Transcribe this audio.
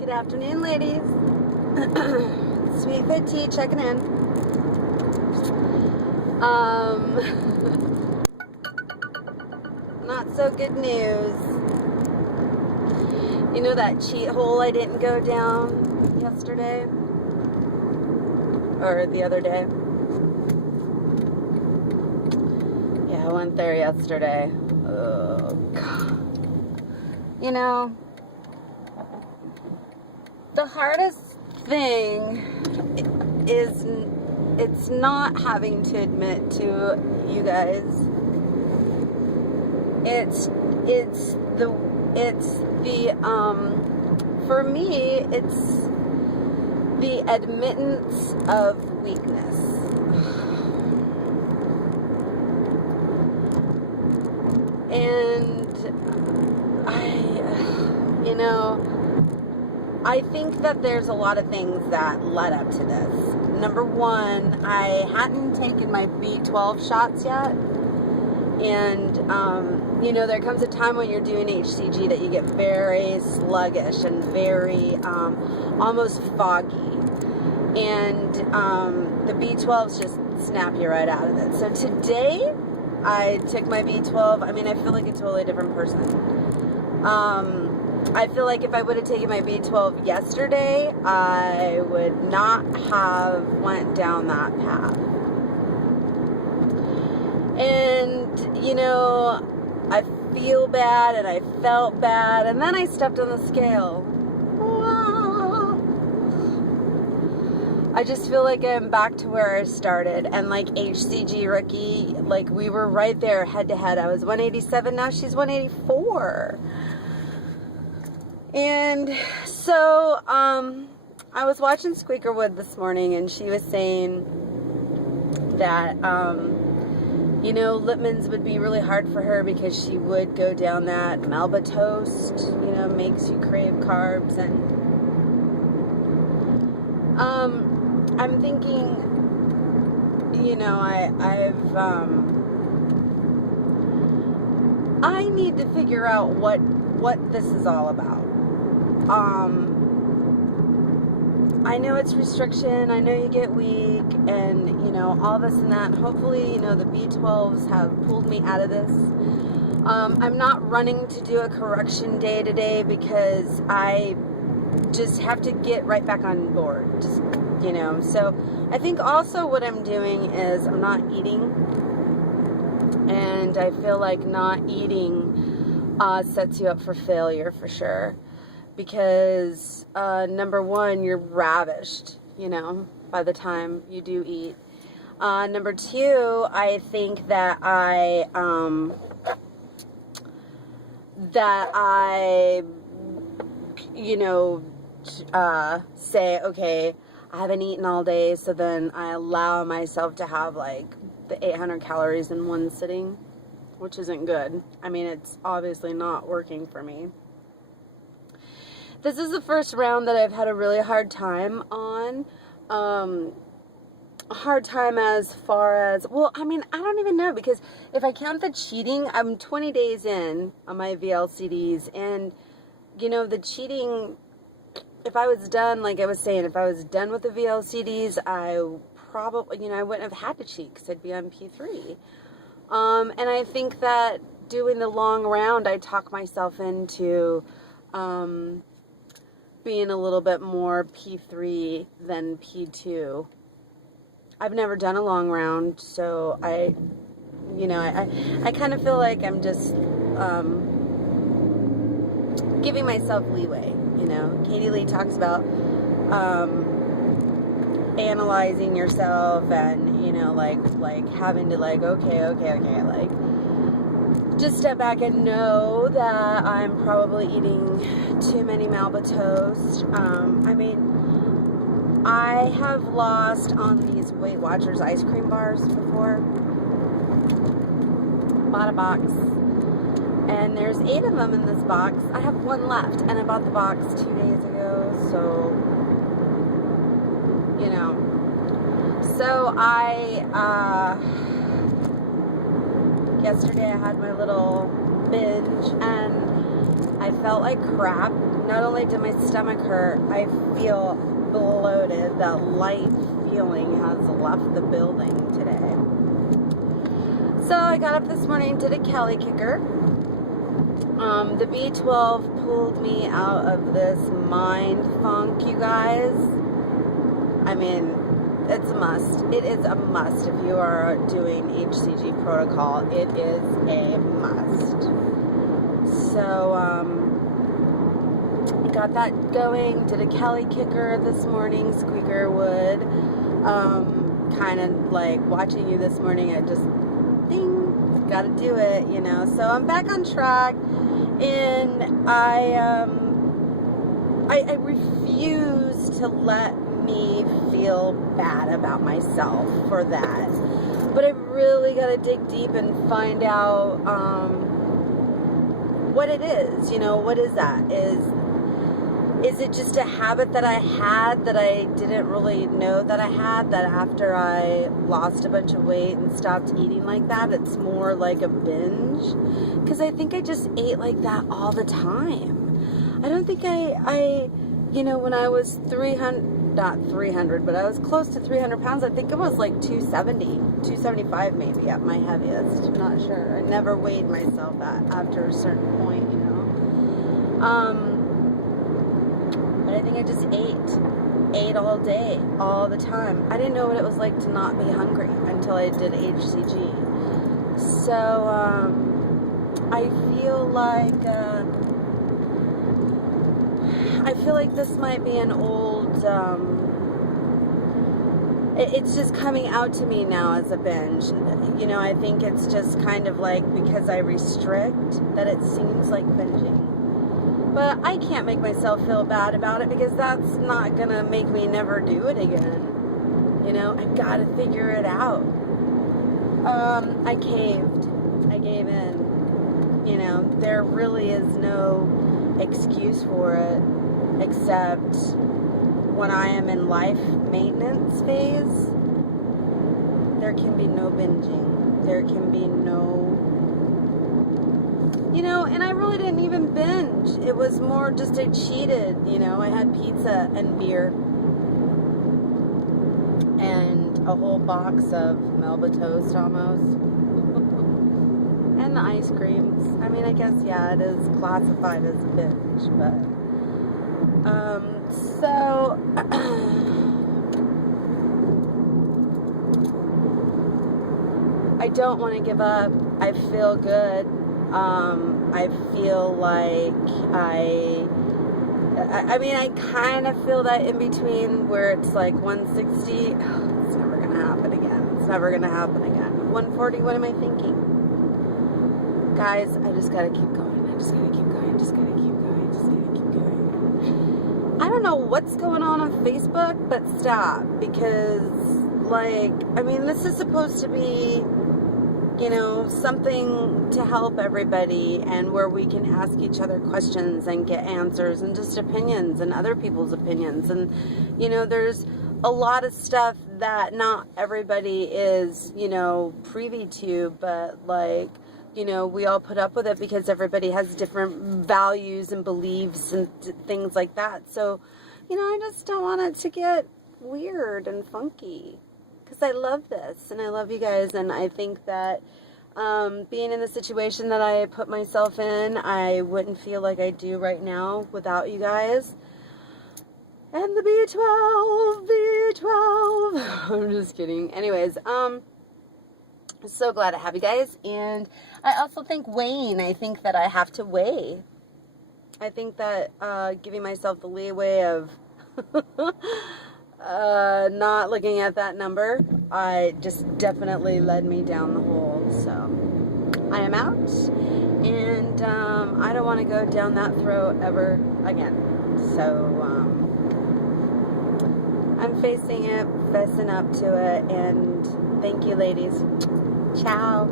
Good afternoon, ladies. Sweet Fit Tea checking in. Not so good news. You know that cheat hole I didn't go down yesterday? Or the other day? Yeah, I went there yesterday. Oh, God. You know, the hardest thing is it's not having to admit to you guys. It's the for me it's the admittance of weakness. And I think that there's a lot of things that led up to this. Number one, I hadn't taken my B12 shots yet. And, there comes a time when you're doing HCG that you get very sluggish and very almost foggy. And the B12s just snap you right out of it. So today, I took my B12. I mean, I feel like a totally different person. I feel like if I would have taken my B12 yesterday, I would not have went down that path. And, I feel bad and I felt bad, and then I stepped on the scale. I just feel like I'm back to where I started, and like HCG rookie, like we were right there head to head. I was 187, now she's 184. And so, I was watching Squeakerwood this morning, and she was saying that, Lipman's would be really hard for her because she would go down that Melba toast, makes you crave carbs. And, I'm thinking, I need to figure out what this is all about. I know it's restriction, I know you get weak, and, all this and that. Hopefully, the B12s have pulled me out of this. I'm not running to do a correction day today because I just have to get right back on board. Just, so I think also what I'm doing is I'm not eating, and I feel like not eating sets you up for failure for sure. Because, number one, you're ravished, by the time you do eat. Number two, I think that I say, okay, I haven't eaten all day, so then I allow myself to have, like, the 800 calories in one sitting, which isn't good. I mean, it's obviously not working for me. This is the first round that I've had a really hard time on. A hard time as far as, well, I mean, I don't even know, because if I count the cheating, I'm 20 days in on my VLCDs, and, the cheating, if I was done, like I was saying, if I was done with the VLCDs, I probably, I wouldn't have had to cheat, because I'd be on P3. And I think that doing the long round, I talk myself into, being a little bit more P3 than P2. I've never done a long round, so I kind of feel like I'm just giving myself leeway. Katie Lee talks about analyzing yourself and like having to okay, like just step back and know that I'm probably eating too many Melba toast. I have lost on these Weight Watchers ice cream bars before. Bought a box, and there's 8 of them in this box. I have 1 left, and I bought the box 2 days ago, so yesterday I had my little binge, and I felt like crap. not only did my stomach hurt, I feel bloated. That light feeling has left the building today. So I got up this morning, did a Kelly kicker. The B12 pulled me out of this mind funk, you guys. I mean, it's a must. It is a must if you are doing HCG protocol. It is a must. So, got that going. Did a Kelly kicker this morning, squeaker wood. Kind of like watching you this morning, I just, ding, gotta do it, you know. So I'm back on track, and I refuse to let me feel bad about myself for that. But I really gotta dig deep and find out what it is. You know, what is that? Is it just a habit that I had that I didn't really know that I had, that after I lost a bunch of weight and stopped eating like that, it's more like a binge? Because I think I just ate like that all the time. I don't think I you know, when I was not 300, but I was close to 300 pounds. I think it was like 270, 275 maybe at my heaviest. I'm not sure. I never weighed myself after a certain point, you know. But I think I just ate all day, all the time. I didn't know what it was like to not be hungry until I did HCG. So, I feel like this might be an old, it's just coming out to me now as a binge. You know, I think it's just kind of like, because I restrict, that it seems like binging. But I can't make myself feel bad about it, because that's not gonna make me never do it again. You know, I gotta figure it out. I caved. I gave in. You know, there really is no excuse for it, except when I am in life maintenance phase, there can be no binging. There can be no, you know, and I really didn't even binge. It was more just I cheated, you know. I had pizza and beer and a whole box of Melba toast almost. And the ice creams. I mean, I guess, yeah, it is classified as a binge, but, so, I don't want to give up. I feel good. I feel like I mean, I kind of feel that in between where it's like 160. Oh, it's never going to happen again. It's never going to happen again. 140, what am I thinking? Guys, I just got to keep going. I just got to keep going. Just got to keep going. Just got to keep going. I don't know what's going on Facebook, but stop. Because, like, I mean, this is supposed to be, you know, something to help everybody, and where we can ask each other questions and get answers and just opinions and other people's opinions. And, you know, there's a lot of stuff that not everybody is, you know, privy to, but like, you know, we all put up with it because everybody has different values and beliefs and things like that. So, you know, I just don't want it to get weird and funky. Because I love this, and I love you guys, and I think that being in the situation that I put myself in, I wouldn't feel like I do right now without you guys. And the B12. I'm just kidding. Anyways, I'm so glad to have you guys, and I also think weighing. I think that I have to weigh. I think that giving myself the leeway of not looking at that number, I just definitely led me down the hole. So I am out, and I don't want to go down that throat ever again. So I'm facing it, fessing up to it, and thank you, ladies. Ciao.